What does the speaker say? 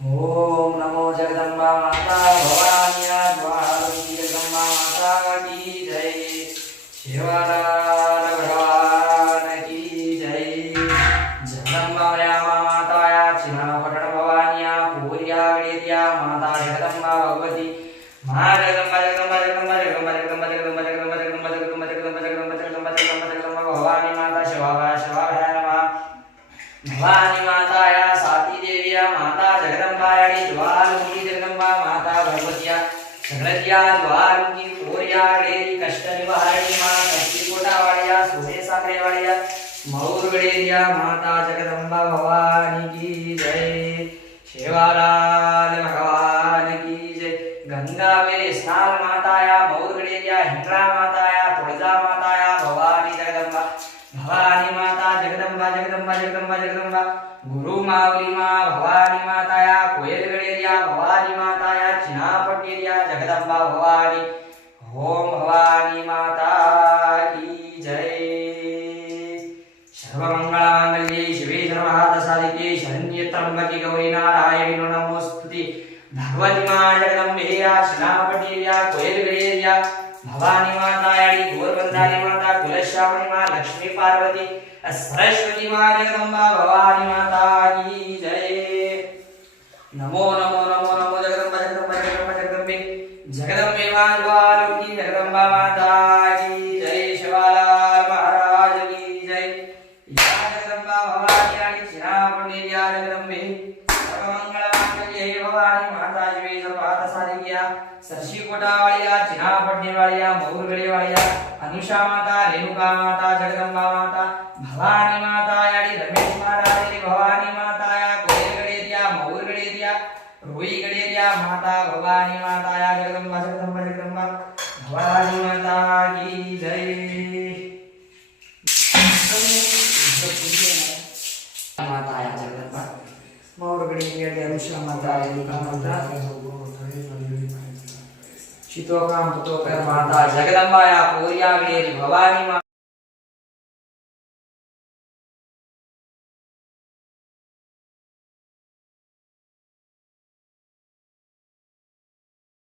ओम नमो जगदम्बा माता भवानी द्वारकी जगदम्बा माता की जय। शिवलाल भगवान की जय। जगदम्बा माताया चिनापटन भवानिया पूर्या वेद्या माता जगदम्बा भगवती महा जगदम्बा जगदम्बा जगदम्बा जगदम्बा जगदम्बा जगदम्बा जगदम्बा जगदम्बा जगदम्बा जगदम्बा जगदम्बा जगदम्बा जगदम्बा जगदम्बा भवानी माता शिवाय शिवाय नमः। भवानी माताया साती देविया माता जगदम्बायाडी ज्वालमुखी जगदम्बा माता भगवतिया सगळ्या ज्वालमुखी कोर्या डेरी कष्ट निवारणी मा कष्टी कोटावाडिया सोने साखरेवाडिया मौरगडेरिया माता जगदम्बा भवानी की जय। शेवालाल भगवान की जय। गंगा मेरे स्नान माताया मौरगडेरिया हिंगळा माताया तुळजा माताया भवानी जगदम्बा भवानी माता जगदम्बा जगदम्बा जगदम्बा जगदम्बा गुरु माऊली मा भवानी माताया कोयलगडेरिया भवानी माताया चिनापटेरिया जगदम्बा भवानी ओम भवानी माता की जय। सर्वमंगलमांगल्ये शिवे सर्वहातसाधिके शरण्ये त्र्यंबके गौरी नारायणी नमोस्तुते। भगवती मा जगदम्बेया चिनापटेरिया कोयलगडेरिया भवानी मातायाडी गोरबंधारी माता कुलश्यामणी मा लक्ष्मी पार्वती सरस्वती मा जगदम्बा भवानी माता की जय। नमो नमो नमो नमो जगदम्बा जगदम्बा जगदम्बा जगदम्बे जगदम्बे मा ज्वालमुखी जगदम्बा माता की जय। शिवालाल महाराज की जय। या जगदम्बा भवानी आणि चिनापटेरिया जगदम्बे सर्वमंगलमांगल्ये भवानी माता शिवे सर्वार्थसाधिके सरशी कोटावाळिया चिनापटनेवाळिया मौरगडेवाळिया अनुषा माता रेणुका माता जगदम्बा माता भवानी माता याडी रमेश महाराज भवानी माता या कोयलगडेरिया मौरगडेरिया रोईगडेरिया माता भवानी माता या जगदम्बा जगदम्बा जगदम्बा भवानी माता की जय। माता या जगदम्बा मौरगडेरिया अनुषा माता रेणुका माता चितोकाम पुतोकर माता जगदम्बा या कोरिया गेरी भवानी माता